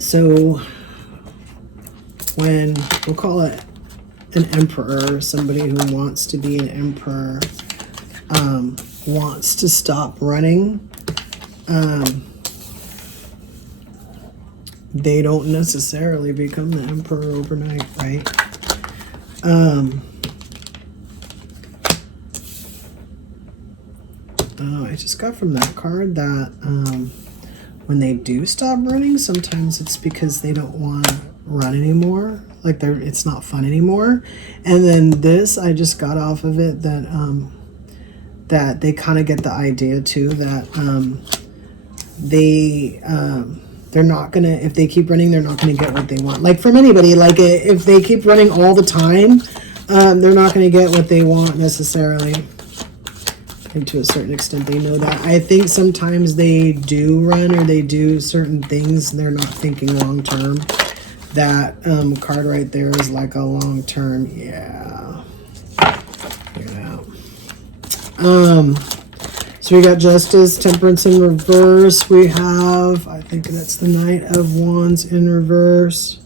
So when, we'll call it an emperor, somebody who wants to be an emperor, wants to stop running, they don't necessarily become the emperor overnight, right? I just got from that card that when they do stop running, sometimes it's because they don't want to run anymore. Like it's not fun anymore. And then this, I just got off of it that that they kind of get the idea too that they're not gonna, if they keep running, they're not gonna get what they want. Like from anybody, like if they keep running all the time, they're not gonna get what they want necessarily. And to a certain extent, they know that. I think sometimes they do run or they do certain things and they're not thinking long term. That card right there is like a long term, yeah. Figure it out. So we got Justice, Temperance in reverse. We have, I think that's the Knight of Wands in reverse,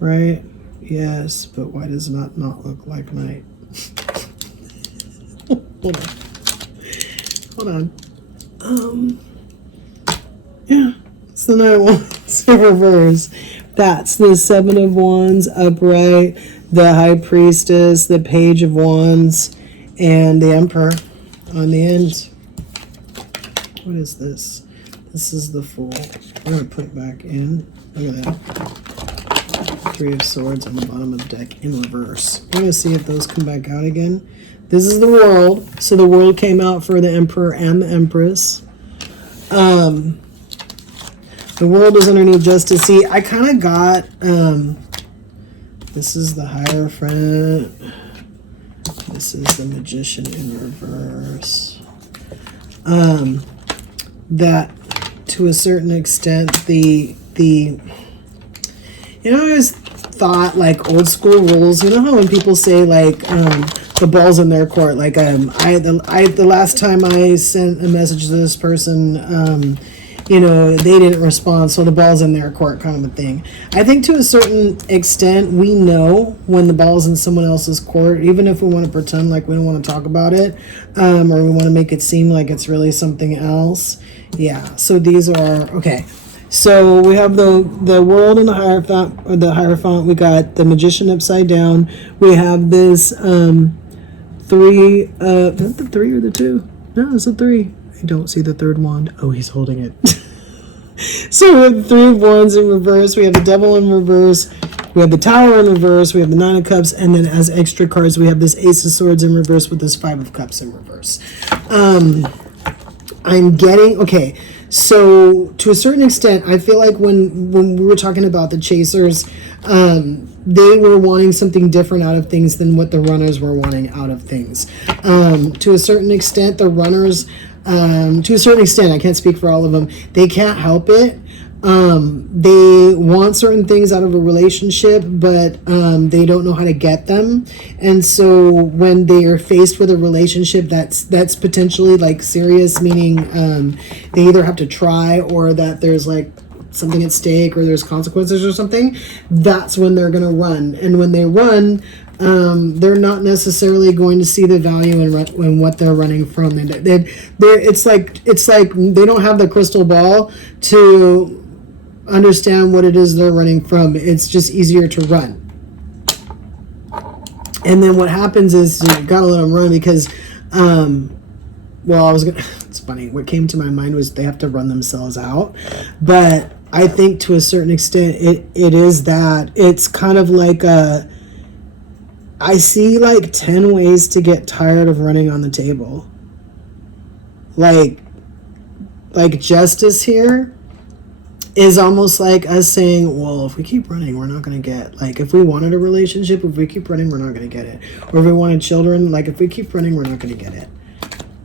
right? Yes, but why does it not look like Knight? Hold on. Yeah, it's the Knight of Wands in reverse. That's the Seven of Wands upright, the High Priestess, the Page of Wands, and the Emperor on the end. What is this? This is the Fool. I'm going to put it back in. Look at that. Three of Swords on the bottom of the deck in reverse. I'm going to see if those come back out again. This is the World. So the World came out for the Emperor and the Empress. The World is underneath Justice. See, I kind of got, this is the Hierophant. This is the Magician in reverse. That to a certain extent, I always thought like old school rules, you know how when people say like, the ball's in their court, like, the last time I sent a message to this person, you know, they didn't respond, so the ball's in their court kind of a thing. I think to a certain extent, we know when the ball's in someone else's court, even if we want to pretend like we don't want to talk about it, or we want to make it seem like it's really something else. Yeah, so these are, okay. So we have the World and the Hierophant. We got the Magician upside down. We have this three, is that the 3 or the 2? No, it's a 3. I don't see the third wand. Oh, he's holding it. So we have the 3 of Wands in reverse. We have the Devil in reverse. We have the Tower in reverse. We have the 9 of Cups. And then as extra cards, we have this Ace of Swords in reverse with this 5 of Cups in reverse. I'm getting, okay, so to a certain extent, I feel like when we were talking about the Chasers, they were wanting something different out of things than what the runners were wanting out of things. To a certain extent, the runners, to a certain extent, I can't speak for all of them, they can't help it. They want certain things out of a relationship, but they don't know how to get them. And so when they are faced with a relationship that's potentially like serious, meaning they either have to try or that there's like something at stake or there's consequences or something, that's when they're going to run. And when they run, they're not necessarily going to see the value in what they're running from. It's like they don't have the crystal ball to understand what it is they're running from. It's just easier to run. And then what happens is you gotta let them run because, it's funny. What came to my mind was they have to run themselves out. But I think to a certain extent, it is that. It's kind of like I see like 10 ways to get tired of running on the table. Like Justice here is almost like us saying, well, if we keep running, we're not going to get, like, if we wanted a relationship, if we keep running, we're not going to get it. Or if we wanted children, like, if we keep running, we're not going to get it.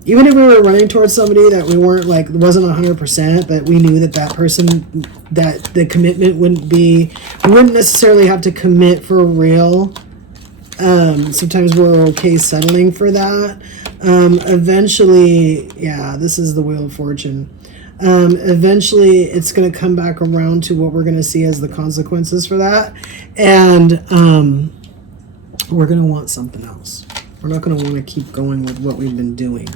Even if we were running towards somebody that we weren't, like, wasn't 100%, but we knew that person, that the commitment wouldn't be, we wouldn't necessarily have to commit for real. Sometimes we're okay settling for that. Eventually, yeah, this is the Wheel of Fortune. Eventually, it's going to come back around to what we're going to see as the consequences for that. And we're going to want something else. We're not going to want to keep going with what we've been doing.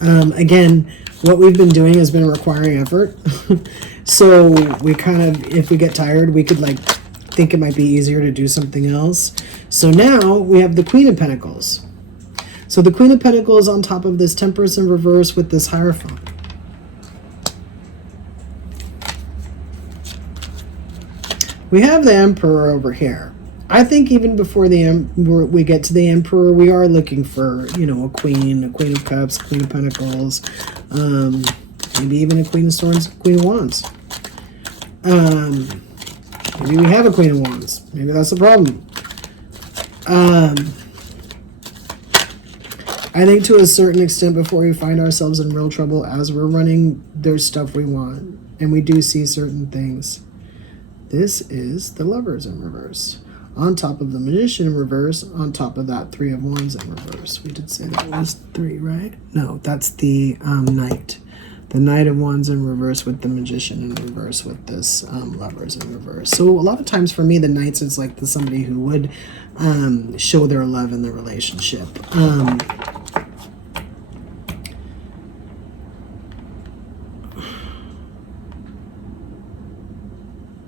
Again, what we've been doing has been requiring effort. So we kind of, if we get tired, we could like think it might be easier to do something else. So now we have the Queen of Pentacles. So the Queen of Pentacles on top of this Temperance in reverse with this Hierophant. We have the Emperor over here. I think even before we get to the Emperor, we are looking for, you know, a Queen of Cups, Queen of Pentacles, maybe even a Queen of Swords, Queen of Wands. Maybe we have a Queen of Wands. Maybe that's the problem. I think to a certain extent, before we find ourselves in real trouble as we're running, there's stuff we want, and we do see certain things. This is the Lovers in reverse. On top of the Magician in reverse, on top of that Three of Wands in reverse. We did say that was 3, right? No, that's the Knight. The Knight of Wands in reverse with the Magician in reverse with this Lovers in reverse. So a lot of times for me, the Knights is like somebody who would show their love in the relationship.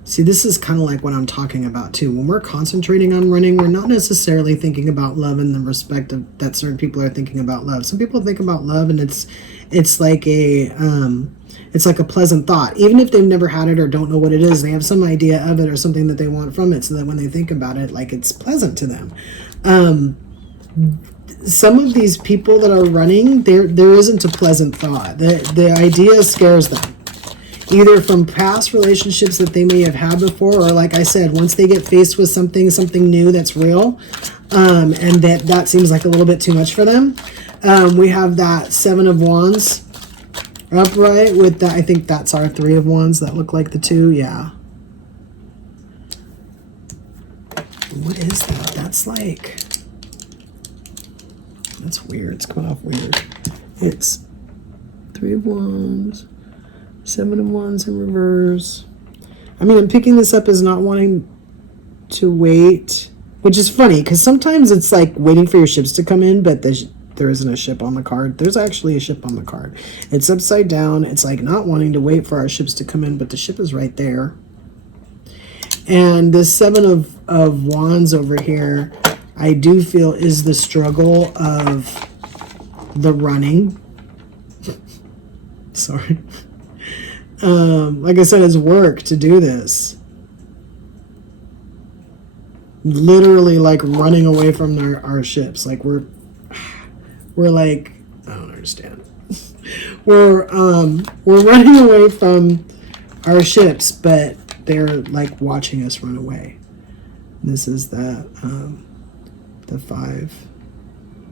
See, this is kind of like what I'm talking about too. When we're concentrating on running, we're not necessarily thinking about love in the respect of that certain people are thinking about love. Some people think about love and it's like a pleasant thought. Even if they've never had it or don't know what it is, they have some idea of it or something that they want from it, so that when they think about it, like it's pleasant to them. Some of these people that are running, there isn't a pleasant thought. The idea scares them. Either from past relationships that they may have had before, or like I said, once they get faced with something new that's real, and that seems like a little bit too much for them. We have that Seven of Wands upright with that. I think that's our Three of Wands that look like the 2. Yeah. What is that? That's like, that's weird. It's coming off weird. It's Three of Wands, Seven of Wands in reverse. I mean, I'm picking this up as not wanting to wait, which is funny because sometimes it's like waiting for your ships to come in, but there isn't a ship on the card. There's actually a ship on the card. It's upside down. It's like not wanting to wait for our ships to come in, but the ship is right there. And the Seven of Wands over here, I do feel is the struggle of the running. Sorry. Like I said, it's work to do this. Literally like running away from our ships. Like we're like, I don't understand. we're running away from our ships, but they're like watching us run away. This is the 5.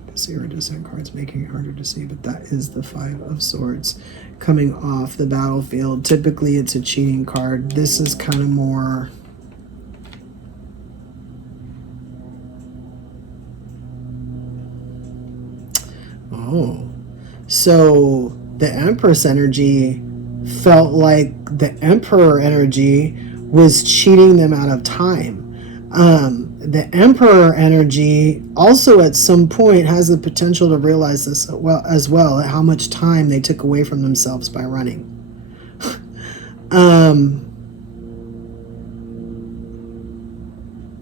This iridescent card's making it harder to see, but that is the 5 of Swords coming off the battlefield. Typically it's a cheating card. This is kind of more so the Empress energy felt like the Emperor energy was cheating them out of time. The Emperor energy also at some point has the potential to realize this as well, how much time they took away from themselves by running.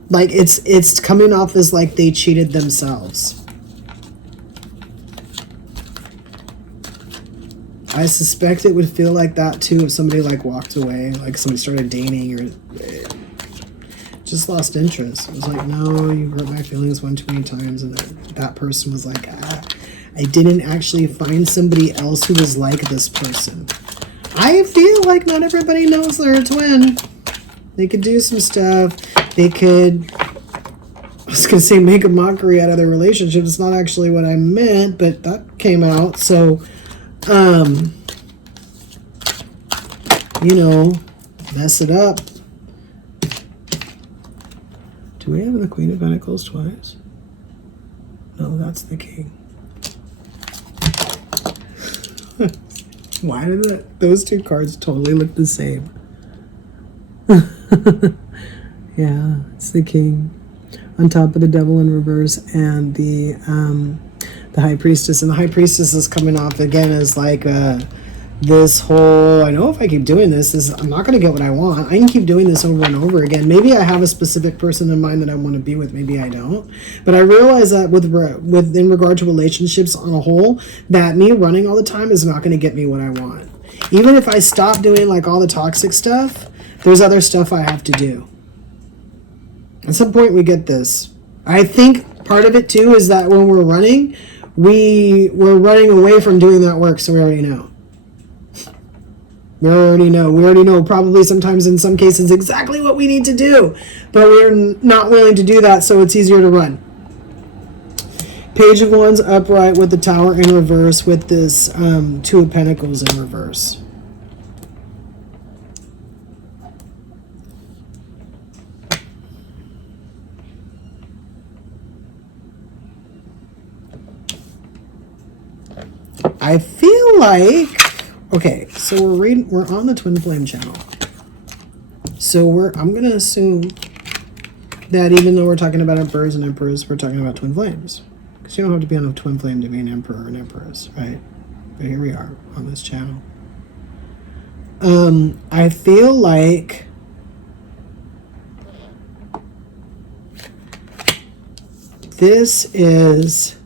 Like it's coming off as like they cheated themselves. I suspect it would feel like that too if somebody like walked away, like somebody started dating or just lost interest. It was like, no, you hurt my feelings one too many times, and that person was like, I didn't actually find somebody else who was like this person. I feel like not everybody knows they're a twin. They could do some stuff. They could, I was gonna say make a mockery out of their relationship. It's not actually what I meant, but that came out. So you know, mess it up. Do we have the Queen of Pentacles twice? No, that's the King. Why do those two cards totally look the same? Yeah, it's the King on top of the Devil in reverse, and the High Priestess. And the High Priestess is coming off again as like this whole, I know if I keep doing this, I'm not going to get what I want. I can keep doing this over and over again. Maybe I have a specific person in mind that I want to be with. Maybe I don't. But I realize that with in regard to relationships on a whole, that me running all the time is not going to get me what I want. Even if I stop doing like all the toxic stuff, there's other stuff I have to do. At some point we get this. I think part of it too is that when we're running, we're running away from doing that work, so we already know. We already know probably sometimes in some cases exactly what we need to do, but we're not willing to do that, so it's easier to run. Page of Wands upright with the Tower in reverse with this Two of Pentacles in reverse. I feel like, okay, so we're on the Twin Flame channel. So I'm going to assume that even though we're talking about emperors and emperors, we're talking about twin flames. Because you don't have to be on a twin flame to be an emperor and empress, right? But here we are on this channel. I feel like this is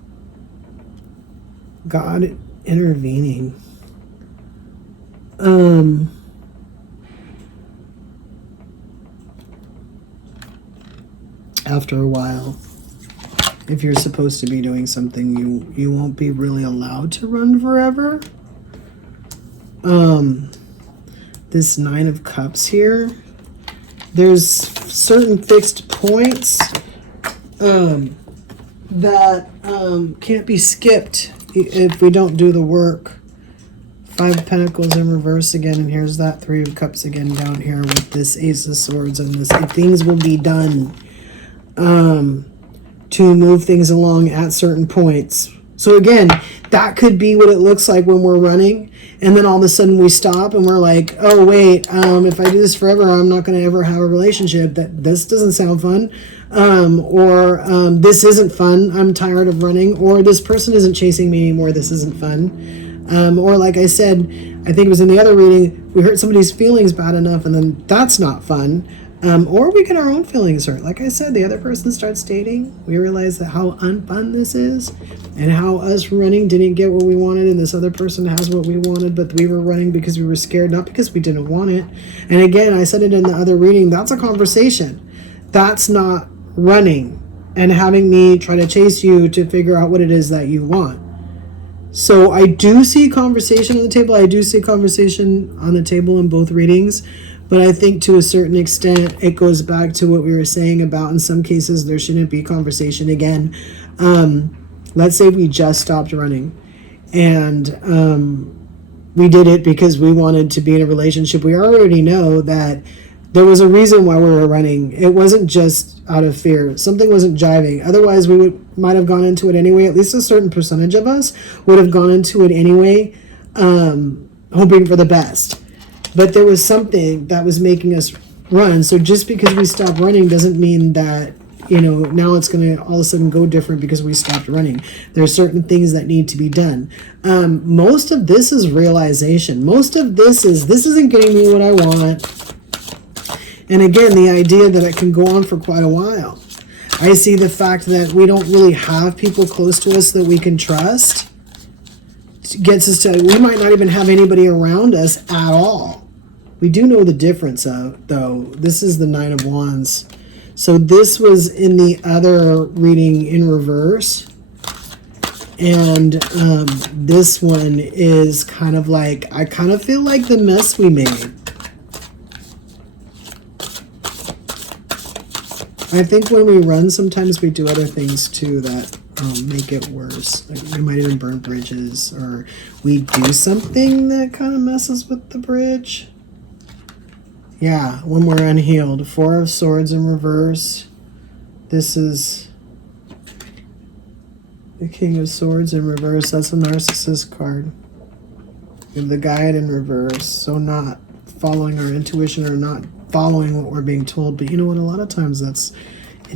God intervening. After a while, if you're supposed to be doing something, you won't be really allowed to run forever. This Nine of Cups here, there's certain fixed points that can't be skipped if we don't do the work. Five of Pentacles in reverse again, and here's that Three of Cups again down here with this Ace of Swords, and this things will be done to move things along at certain points. So again, that could be what it looks like when we're running, and then all of a sudden we stop and we're like, oh wait, if I do this forever, I'm not going to ever have a relationship. This doesn't sound fun, or this isn't fun, I'm tired of running, or this person isn't chasing me anymore, this isn't fun. Or like I said, I think it was in the other reading, we hurt somebody's feelings bad enough and then that's not fun. Or we get our own feelings hurt. Like I said, the other person starts dating. We realize that how unfun this is and how us running didn't get what we wanted and this other person has what we wanted, but we were running because we were scared, not because we didn't want it. And again, I said it in the other reading, that's a conversation. That's not running and having me try to chase you to figure out what it is that you want. So I do see conversation on the table. I do see conversation on the table in both readings. But I think to a certain extent, it goes back to what we were saying about in some cases there shouldn't be conversation again. Let's say we just stopped running and we did it because we wanted to be in a relationship. We already know that there was a reason why we were running. It wasn't just out of fear. Something wasn't jiving. Otherwise, we might have gone into it anyway. At least a certain percentage of us would have gone into it anyway, hoping for the best. But there was something that was making us run. So just because we stopped running doesn't mean that, now it's going to all of a sudden go different because we stopped running. There are certain things that need to be done. Most of this is realization. Most of this isn't getting me what I want. And again, the idea that it can go on for quite a while. I see the fact that we don't really have people close to us that we can trust. Gets us to, we might not even have anybody around us at all. We do know the difference though. This is the Nine of Wands. So this was in the other reading in reverse. And this one is kind of like, I kind of feel like the mess we made. I think when we run, sometimes we do other things too that make it worse. Like we might even burn bridges, or we do something that kind of messes with the bridge. Yeah, when we're unhealed. Four of Swords in reverse. This is the King of Swords in reverse. That's a narcissist card. We have the guide in reverse, so not following our intuition or not following what we're being told. But you know what? A lot of times it's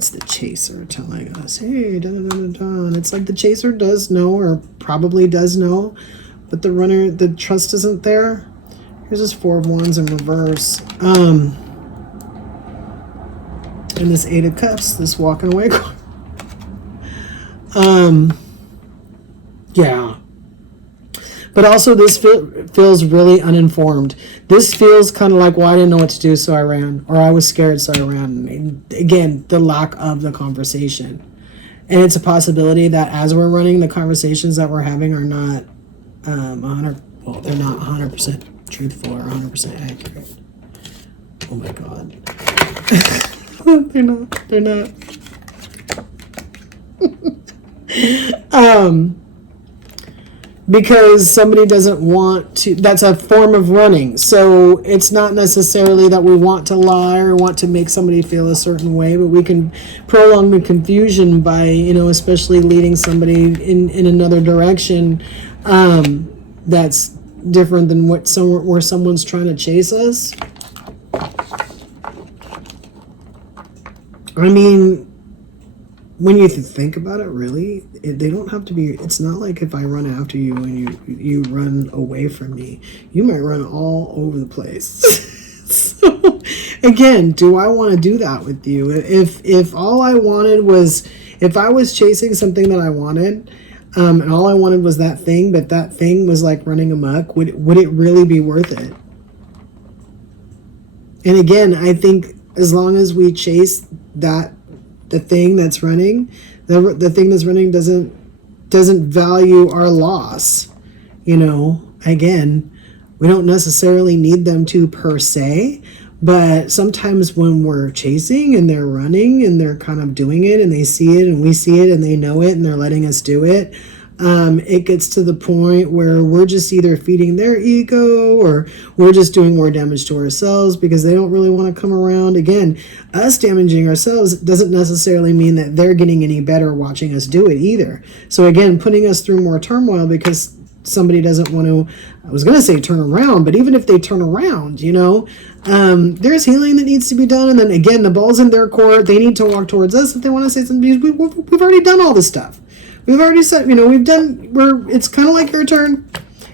the chaser telling us, hey, da da da da da. And it's like the chaser does know, or probably does know, but the runner, the trust isn't there. Here's this Four of Wands in reverse. And this Eight of Cups, this walking away card. Yeah. But also this feels really uninformed. This feels kind of like, well, I didn't know what to do, so I ran. Or I was scared, so I ran. And again, the lack of the conversation. And it's a possibility that as we're running, the conversations that we're having are not 100, well, they're not 100% truthful or 100% accurate. Oh my God. They're not. Because somebody doesn't want to, that's a form of running. So it's not necessarily that we want to lie or want to make somebody feel a certain way, but we can prolong the confusion by, especially leading somebody in another direction that's different than where someone's trying to chase us. I mean, when you think about it, really, they don't have to be. It's not like if I run after you and you run away from me, you might run all over the place. So, again, do I want to do that with you? If all I wanted was, if I was chasing something that I wanted, and all I wanted was that thing, but that thing was like running amok, would it really be worth it? And again, I think as long as we chase that, the thing that's running, the thing that's running doesn't value our loss. Again, we don't necessarily need them to per se, but sometimes when we're chasing and they're running and they're kind of doing it and they see it and we see it and they know it and they're letting us do it, it gets to the point where we're just either feeding their ego or we're just doing more damage to ourselves because they don't really want to come around. Again, us damaging ourselves doesn't necessarily mean that they're getting any better watching us do it either. So again, putting us through more turmoil because somebody doesn't want to, I was going to say turn around, but even if they turn around, there's healing that needs to be done. And then again, the ball's in their court. They need to walk towards us if they want to say something. We've already done all this stuff. We've already said, it's kind of like your turn,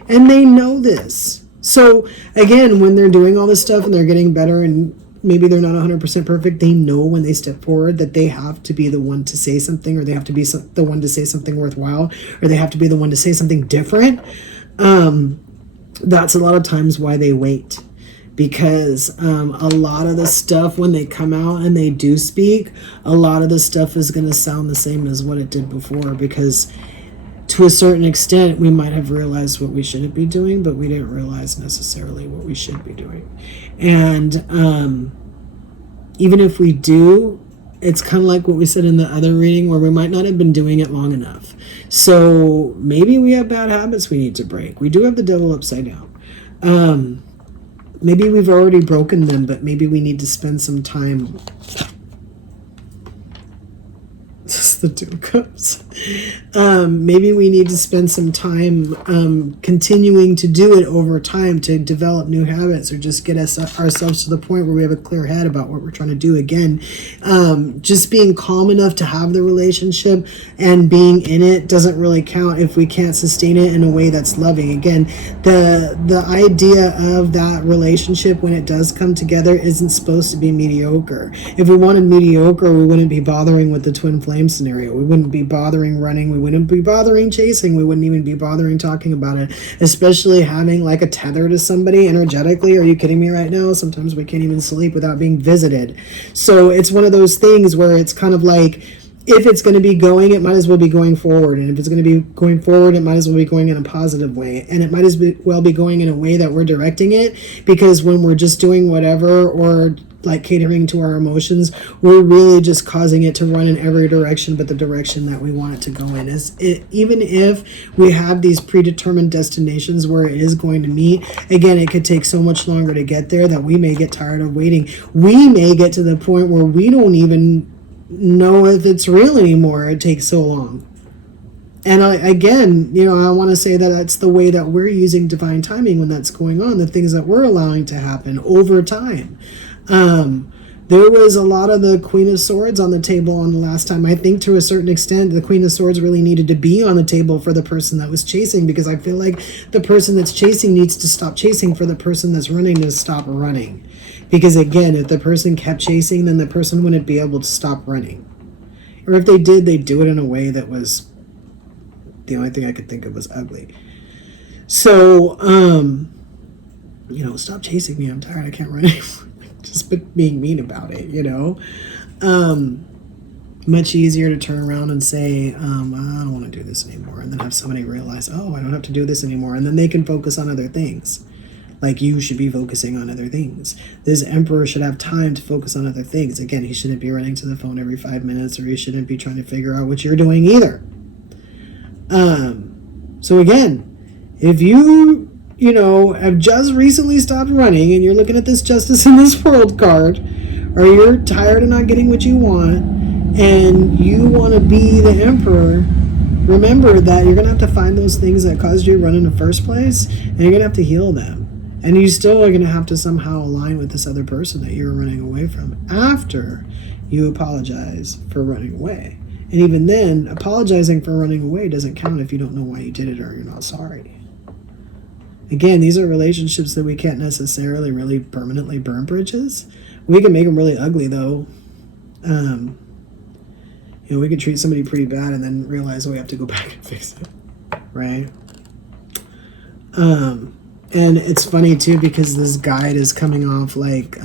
and they know this. So again, when they're doing all this stuff and they're getting better and maybe they're not 100% perfect, they know when they step forward that they have to be the one to say something, or they have to be the one to say something worthwhile, or they have to be the one to say something different. That's a lot of times why they wait. Because a lot of the stuff, when they come out and they do speak, a lot of the stuff is going to sound the same as what it did before. Because to a certain extent, we might have realized what we shouldn't be doing, but we didn't realize necessarily what we should be doing. And even if we do, it's kind of like what we said in the other reading, where we might not have been doing it long enough. So maybe we have bad habits we need to break. We do have the devil upside down. Maybe we've already broken them, but maybe we need to spend some time. Just the Two of Cups. Maybe we need to spend some time continuing to do it over time to develop new habits, or just get ourselves to the point where we have a clear head about what we're trying to do. Again, just being calm enough to have the relationship and being in it doesn't really count if we can't sustain it in a way that's loving. Again, the idea of that relationship when it does come together isn't supposed to be mediocre. If we wanted mediocre, we wouldn't be bothering with the twin flame scenario. We wouldn't be bothering running. We wouldn't be bothering chasing. We wouldn't even be bothering talking about it, especially having like a tether to somebody energetically. Are you kidding me right now? Sometimes we can't even sleep without being visited. So it's one of those things where it's kind of like, if it's going to be going, it might as well be going forward. And if it's going to be going forward, it might as well be going in a positive way. And it might as well be going in a way that we're directing it, because when we're just doing whatever, or like catering to our emotions, we're really just causing it to run in every direction but the direction that we want it to go in. Even if we have these predetermined destinations where it is going to meet, again, it could take so much longer to get there that we may get tired of waiting. We may get to the point where we don't even know if it's real anymore. It takes so long. And again, I want to say that that's the way that we're using divine timing when that's going on, the things that we're allowing to happen over time. There was a lot of the Queen of Swords on the table on the last time. I think to a certain extent, the Queen of Swords really needed to be on the table for the person that was chasing, because I feel like the person that's chasing needs to stop chasing for the person that's running to stop running. Because again, if the person kept chasing, then the person wouldn't be able to stop running. Or if they did, they'd do it in a way that was, the only thing I could think of was ugly. So, stop chasing me. I'm tired. I can't run anymore. Just being mean about it, much easier to turn around and say, I don't want to do this anymore, and then have somebody realize, oh, I don't have to do this anymore, and then they can focus on other things. Like, you should be focusing on other things. This emperor should have time to focus on other things. Again, he shouldn't be running to the phone every 5 minutes, or he shouldn't be trying to figure out what you're doing either. So again, if you have just recently stopped running and you're looking at this Justice in this World card, or you're tired of not getting what you want and you want to be the Emperor, remember that you're going to have to find those things that caused you to run in the first place, and you're going to have to heal them. And you still are going to have to somehow align with this other person that you're running away from after you apologize for running away. And even then, apologizing for running away doesn't count if you don't know why you did it or you're not sorry. Again, these are relationships that we can't necessarily really permanently burn bridges. We can make them really ugly, though. We could treat somebody pretty bad and then realize we have to go back and fix it, right? And it's funny, too, because this guide is coming off like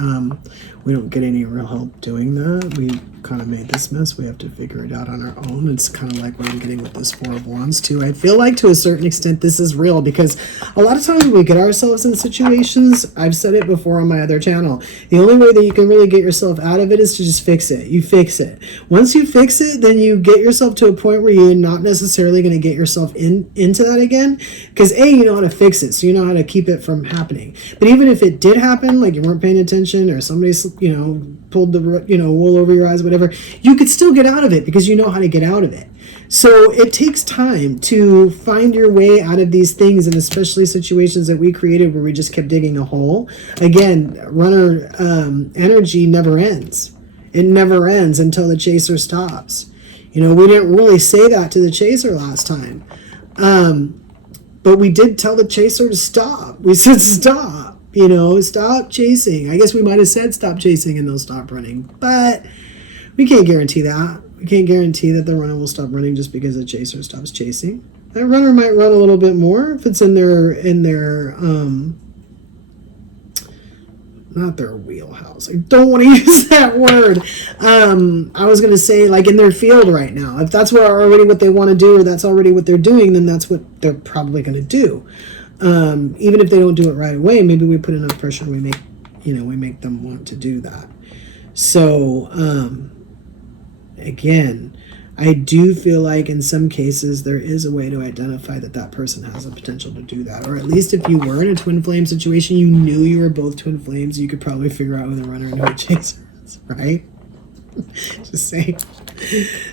we don't get any real help doing that. We kind of made this mess. We have to figure it out on our own. It's kind of like what I'm getting with this Four of Wands, too. I feel like to a certain extent this is real, because a lot of times when we get ourselves in situations, I've said it before on my other channel, the only way that you can really get yourself out of it is to just fix it. You fix it. Once you fix it, then you get yourself to a point where you're not necessarily going to get yourself into that again, because A, you know how to fix it, so you know how to keep it from happening. But even if it did happen, like you weren't paying attention, or somebody pulled the wool over your eyes, whatever, you could still get out of it because you know how to get out of it. So it takes time to find your way out of these things, and especially situations that we created where we just kept digging a hole. Again, runner energy never ends. It never ends until the chaser stops. We didn't really say that to the chaser last time. But we did tell the chaser to stop. We said stop. Stop chasing. I guess we might have said stop chasing and they'll stop running. But we can't guarantee that. We can't guarantee that the runner will stop running just because the chaser stops chasing. That runner might run a little bit more if it's in their not their wheelhouse. I don't want to use that word. I was going to say like in their field right now. If that's already what they want to do, or that's already what they're doing, then that's what they're probably going to do. Even if they don't do it right away, maybe we put enough pressure, we make them want to do that. So, again, I do feel like in some cases there is a way to identify that person has the potential to do that. Or at least if you were in a twin flame situation, you knew you were both twin flames, you could probably figure out who the runner and who the chaser is, right? Just saying.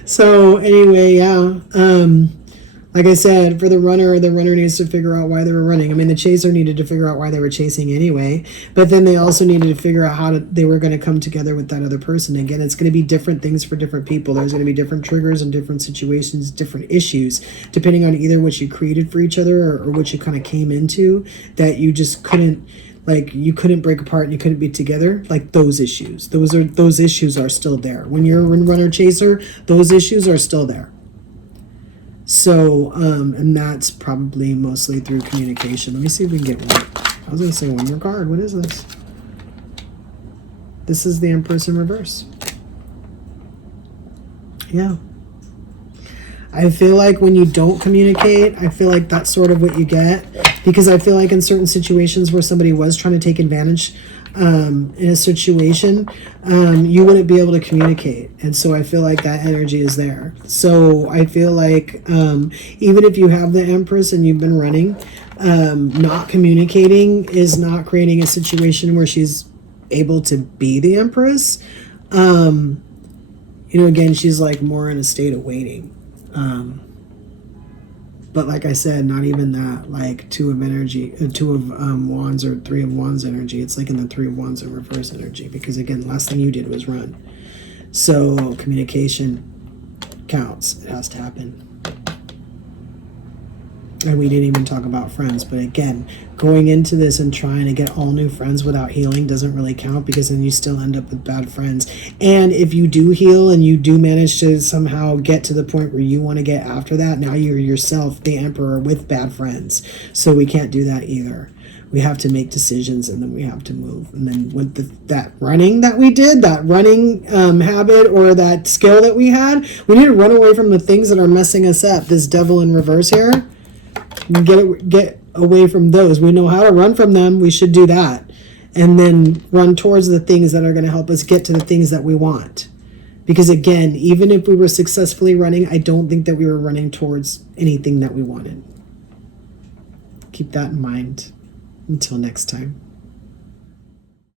So anyway, yeah. Like I said, for the runner needs to figure out why they were running. I mean, the chaser needed to figure out why they were chasing anyway, but then they also needed to figure out how they were going to come together with that other person. Again, it's going to be different things for different people. There's going to be different triggers and different situations, different issues, depending on either what you created for each other or what you kind of came into that you just couldn't, like you couldn't break apart and you couldn't be together. Like those issues, those issues are still there. When you're in runner chaser, those issues are still there. So, and that's probably mostly through communication. Let me see if we can get one. I was going to say one more card. What is this? This is the Empress in reverse. Yeah. I feel like when you don't communicate, I feel like that's sort of what you get. Because I feel like in certain situations where somebody was trying to take advantage in a situation, you wouldn't be able to communicate, and so I feel like that energy is there. So I feel like even if you have the Empress and you've been running, not communicating is not creating a situation where she's able to be the Empress. Again, she's like more in a state of waiting. But like I said, not even that. Like two of energy, two of wands or three of wands energy. It's like in the three of wands in reverse energy. Because again, last thing you did was run. So communication counts. It has to happen. And we didn't even talk about friends. But again, going into this and trying to get all new friends without healing doesn't really count, because then you still end up with bad friends. And if you do heal and you do manage to somehow get to the point where you want to get after that, now you're yourself the emperor with bad friends. So we can't do that either. We have to make decisions, and then we have to move. And then with that running that we did, that running habit or that skill that we had, we need to run away from the things that are messing us up. This devil in reverse here. Get away from those. We know how to run from them. We should do that. And then run towards the things that are going to help us get to the things that we want. Because again, even if we were successfully running, I don't think that we were running towards anything that we wanted. Keep that in mind. Until next time.